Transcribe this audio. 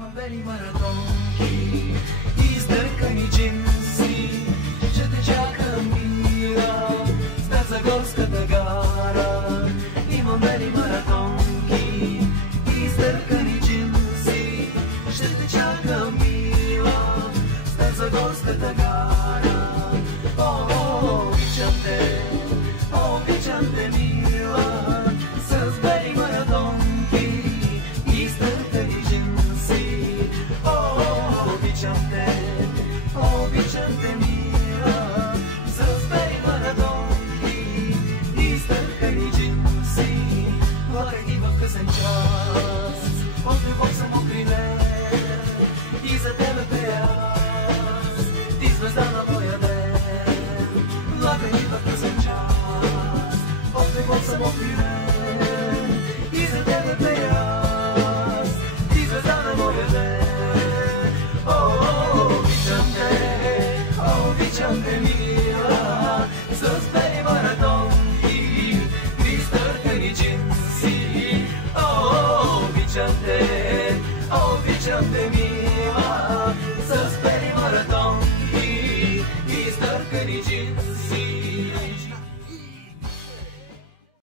Имам бели маратонки, издъркани джинси, ще те чака мира, с за горската гара. Имам бели маратонки, издъркани джинси, ще те чака мира, с за горската гара. Обичам те, мила, с бели маратонки, издъркани джинси. Обичам те, мила, с бели маратонки, издъркани джинси. Влагай ги в късен час, от любов съм окрилен и за тебе пея аз, ти звезда на моя ден. Влагай ги в късен час, от любов съм окрилен и за тебе пея аз, ти звезда на моя ден. Обичам те, мила, с бели маратонки, издъркани джинси. Обичам те, мила.